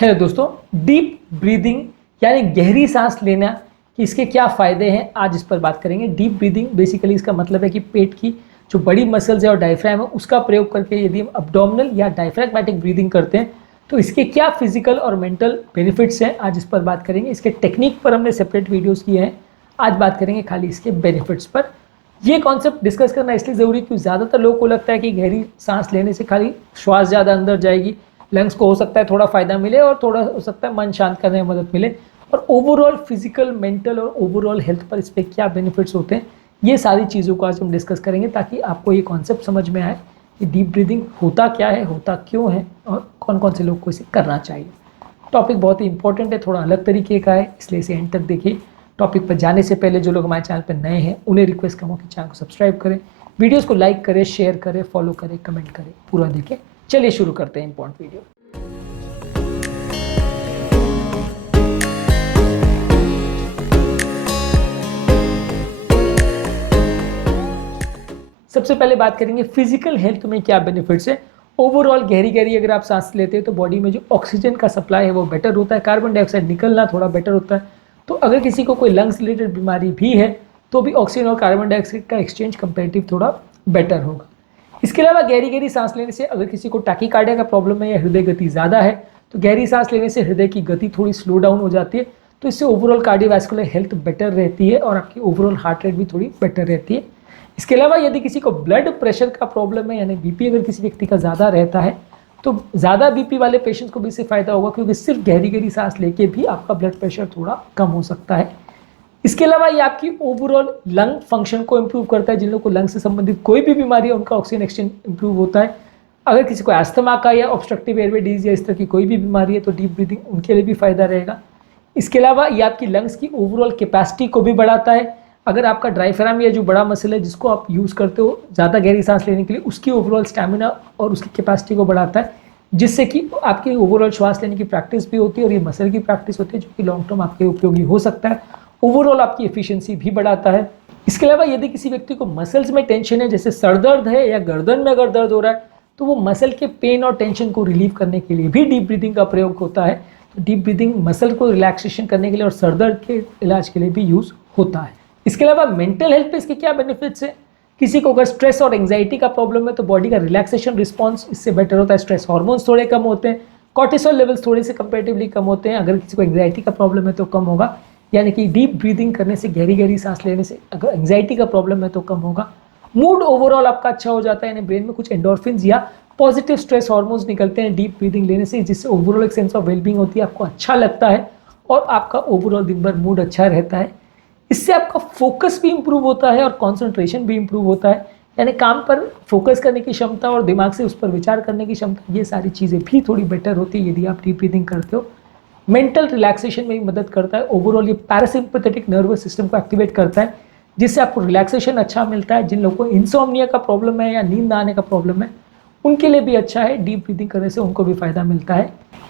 Hello दोस्तों, deep breathing यानी गहरी सांस लेना कि इसके क्या फ़ायदे हैं, आज इस पर बात करेंगे। डीप ब्रीदिंग बेसिकली इसका मतलब है कि पेट की जो बड़ी मसल्स है और डायफ्राम है उसका प्रयोग करके यदि हम अब्डोमिनल या डायफ्रैग्मेटिक ब्रीदिंग करते हैं तो इसके क्या फिजिकल और मेंटल बेनिफिट्स हैं, आज इस पर बात करेंगे। इसके टेक्निक पर हमने सेपरेट वीडियोज़ किए हैं, आज बात करेंगे खाली इसके बेनिफिट्स पर। ये कॉन्सेप्ट डिस्कस करना इसलिए ज़रूरी है क्योंकि ज़्यादातर लोगों को लगता है कि गहरी सांस लेने से खाली श्वास ज़्यादा अंदर जाएगी, लंग्स को हो सकता है थोड़ा फ़ायदा मिले और थोड़ा हो सकता है मन शांत करने में मदद मिले, और ओवरऑल फिजिकल, मेंटल और ओवरऑल हेल्थ पर इस पर क्या बेनिफिट्स होते हैं, ये सारी चीज़ों को आज हम डिस्कस करेंगे ताकि आपको ये कॉन्सेप्ट समझ में आए कि डीप ब्रीदिंग होता क्या है, होता क्यों है और कौन कौन से लोग को इसे करना चाहिए। टॉपिक बहुत ही इंपॉर्टेंट है, थोड़ा अलग तरीके का है, इसलिए इसे एंड तक देखिए। टॉपिक पर जाने से पहले जो लोग हमारे चैनल पर नए हैं उन्हें रिक्वेस्ट करूँ कि चैनल को सब्सक्राइब करें, वीडियोज़ को लाइक करें, शेयर करें, फॉलो करें, कमेंट करें, पूरा देखें। चलिए शुरू करते हैं इंपॉर्टेंट वीडियो। सबसे पहले बात करेंगे फिजिकल हेल्थ में क्या बेनिफिट्स है। ओवरऑल गहरी गहरी अगर आप सांस लेते हैं तो बॉडी में जो ऑक्सीजन का सप्लाई है वो बेटर होता है, कार्बन डाइऑक्साइड निकलना थोड़ा बेटर होता है। तो अगर किसी को कोई लंग्स रिलेटेड बीमारी भी है तो भी ऑक्सीजन और कार्बन डाइऑक्साइड का एक्सचेंज कंपेरेटिव थोड़ा बेटर होगा। इसके अलावा गहरी गहरी सांस लेने से अगर किसी को टैकीकार्डिया का प्रॉब्लम है या हृदय गति ज़्यादा है तो गहरी सांस लेने से हृदय की गति थोड़ी स्लो डाउन हो जाती है, तो इससे ओवरऑल कार्डियोवैस्कुलर हेल्थ बेटर रहती है और आपकी ओवरऑल हार्ट रेट भी थोड़ी बेटर रहती है। इसके अलावा यदि किसी को ब्लड प्रेशर का प्रॉब्लम है यानी बीपी अगर किसी व्यक्ति का ज़्यादा रहता है तो ज़्यादा बीपी वाले पेशेंट्स को भी इससे फ़ायदा होगा, क्योंकि सिर्फ गहरी गहरी सांस लेके भी आपका ब्लड प्रेशर थोड़ा कम हो सकता है। इसके अलावा ये आपकी ओवरऑल लंग फंक्शन को इम्प्रूव करता है। जिन लोगों को लंग से संबंधित कोई भी बीमारी है उनका ऑक्सीजन एक्सचेंज इम्प्रूव होता है। अगर किसी को अस्थमा का या ऑब्स्ट्रक्टिव एयरवे डिजीज या इस तरह की कोई भी बीमारी है तो डीप ब्रीदिंग उनके लिए भी फ़ायदा रहेगा। इसके अलावा ये आपकी लंग्स की ओवरऑल कैपेसिटी को भी बढ़ाता है। अगर आपका डायफ्राम या जो बड़ा मसल है जिसको आप यूज़ करते हो ज़्यादा गहरी सांस लेने के लिए, उसकी ओवरऑल स्टैमिना और उसकी कैपेसिटी को बढ़ाता है, जिससे कि आपकी ओवरऑल श्वास लेने की प्रैक्टिस भी होती है और ये मसल की प्रैक्टिस होती है जो कि लॉन्ग टर्म आपके उपयोगी हो सकता है। ओवरऑल आपकी एफिशिएंसी भी बढ़ाता है। इसके अलावा यदि किसी व्यक्ति को मसल्स में टेंशन है, जैसे सर दर्द है या गर्दन में अगर दर्द हो रहा है, तो वो मसल के पेन और टेंशन को रिलीव करने के लिए भी डीप ब्रीदिंग का प्रयोग होता है। तो डीप ब्रीदिंग मसल को रिलैक्सेशन करने के लिए और सर दर्द के इलाज के लिए भी यूज़ होता है। इसके अलावा मेंटल हेल्थ पे इसके क्या बेनिफिट्स है। किसी को अगर स्ट्रेस और एंग्जाइटी का प्रॉब्लम है तो बॉडी का रिलैक्सेशन रिस्पॉन्स इससे बेटर होता है, स्ट्रेस हार्मोन्स थोड़े कम होते हैं, कॉर्टिसोल लेवल्स थोड़े से कंपेरेटिवली कम होते हैं। अगर किसी को एंग्जाइटी का प्रॉब्लम है तो कम होगा, यानी कि डीप ब्रीदिंग करने से, गहरी गहरी सांस लेने से अगर एंग्जाइटी का प्रॉब्लम है तो कम होगा। मूड ओवरऑल आपका अच्छा हो जाता है, यानी ब्रेन में कुछ एंडोर्फिन्स या पॉजिटिव स्ट्रेस हार्मोन्स निकलते हैं डीप ब्रीदिंग लेने से, जिससे ओवरऑल एक सेंस ऑफ वेलबींग होती है, आपको अच्छा लगता है और आपका ओवरऑल दिन भर मूड अच्छा रहता है। इससे आपका फोकस भी इंप्रूव होता है और कॉन्सेंट्रेशन भी इंप्रूव होता है, यानी काम पर फोकस करने की क्षमता और दिमाग से उस पर विचार करने की क्षमता, ये सारी चीज़ें भी थोड़ी बेटर होती है यदि आप डीप ब्रीदिंग करते हो। मेंटल रिलैक्सेशन में भी मदद करता है। ओवरऑल ये पैरासिम्पैथेटिक नर्वस सिस्टम को एक्टिवेट करता है, जिससे आपको रिलैक्सेशन अच्छा मिलता है। जिन लोगों को इंसोम्निया का प्रॉब्लम है या नींद ना आने का प्रॉब्लम है उनके लिए भी अच्छा है, डीप ब्रीदिंग करने से उनको भी फ़ायदा मिलता है।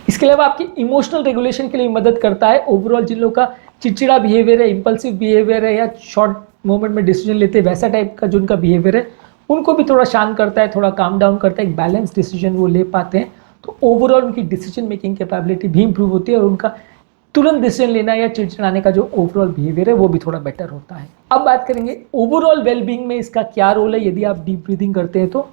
इसके अलावा आपकी इमोशनल रेगुलेशन के लिए मदद करता है। ओवरऑल जिन लोगों का चिड़चिड़ा बिहेवियर है, इंपल्सिव बिहेवियर है या शॉर्ट मोमेंट में डिसीजन लेते हैं वैसा टाइप का जो उनका बिहेवियर है, उनको भी थोड़ा शांत करता है, थोड़ा काम डाउन करता है, एक बैलेंस डिसीजन वो ले पाते हैं। तो ओवरऑल उनकी डिसीजन मेकिंग कैपेबिलिटी भी इंप्रूव होती है और उनका तुरंत डिसीजन लेना या चिड़चिड़ाने का जो ओवरऑल बिहेवियर है वो भी थोड़ा बेटर होता है। अब बात करेंगे ओवरऑल वेलबींग में इसका क्या रोल है यदि आप डीप ब्रीदिंग करते हैं तो।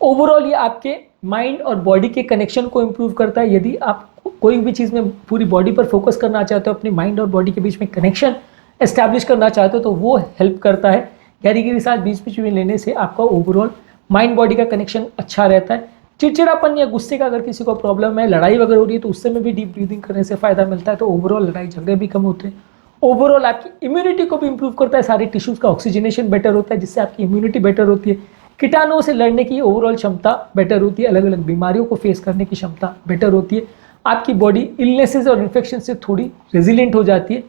ओवरऑल ये आपके माइंड और बॉडी के कनेक्शन को इम्प्रूव करता है। यदि आप कोई भी चीज़ में पूरी बॉडी पर फोकस करना चाहते हो, अपने माइंड और बॉडी के बीच में कनेक्शन एस्टैब्लिश करना चाहते हो तो वो हेल्प करता है। गहरी गहरी सांस बीच बीच में लेने से आपका ओवरऑल माइंड बॉडी का कनेक्शन अच्छा रहता है। चिड़चिड़ापन या गुस्से का अगर किसी को प्रॉब्लम है, लड़ाई वगैरह हो रही है तो उससे में भी डीप ब्रीदिंग करने से फ़ायदा मिलता है, तो ओवरऑल लड़ाई झगड़े भी कम होते हैं। ओवरऑल आपकी इम्यूनिटी को भी इंप्रूव करता है, सारे टिश्यूज़ का ऑक्सीजनेशन बेटर होता है जिससे आपकी इम्यूनिटी बेटर होती है, कीटाणुओं से लड़ने की ओवरऑल क्षमता बेटर होती है, अलग अलग बीमारियों को फेस करने की क्षमता बेटर होती है, आपकी बॉडी इलनेसेस और इन्फेक्शन से थोड़ी रेजिलिएंट हो जाती है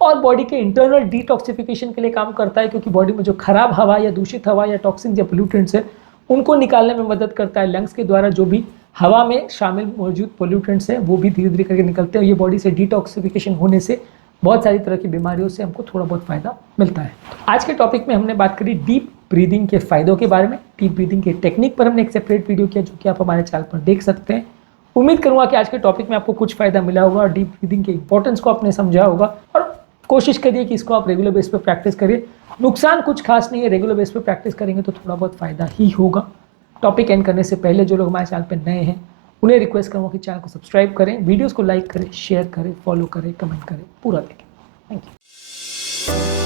और बॉडी के इंटरनल डिटॉक्सिफिकेशन के लिए काम करता है, क्योंकि बॉडी में जो खराब हवा या दूषित हवा या टॉक्सिन या पोल्यूटेंट्स है उनको निकालने में मदद करता है। लंग्स के द्वारा जो भी हवा में शामिल मौजूद पोल्यूटेंट्स हैं वो भी धीरे धीरे करके निकलते हैं। ये बॉडी से डिटॉक्सिफिकेशन होने से बहुत सारी तरह की बीमारियों से हमको थोड़ा बहुत फ़ायदा मिलता है। आज के टॉपिक में हमने बात करी डीप ब्रीदिंग के फ़ायदों के बारे में। डीप ब्रीदिंग के टेक्निक पर हमने एक सेपरेट वीडियो किया जो कि आप हमारे चैनल पर देख सकते हैं। उम्मीद करूंगा कि आज के टॉपिक में आपको कुछ फायदा मिला होगा और डीप ब्रीदिंग के इंपॉर्टेंस को आपने समझा होगा, और कोशिश करिए कि इसको आप रेगुलर बेस पे प्रैक्टिस करिए। नुकसान कुछ खास नहीं है, रेगुलर बेस पे प्रैक्टिस करेंगे तो थोड़ा बहुत फायदा ही होगा। टॉपिक एंड करने से पहले जो लोग हमारे चैनल पर नए हैं उन्हें रिक्वेस्ट करूँगा कि चैनल को सब्सक्राइब करें, वीडियोज़ को लाइक करें, शेयर करें, फॉलो करें, कमेंट करें, पूरा देखें। Thank you.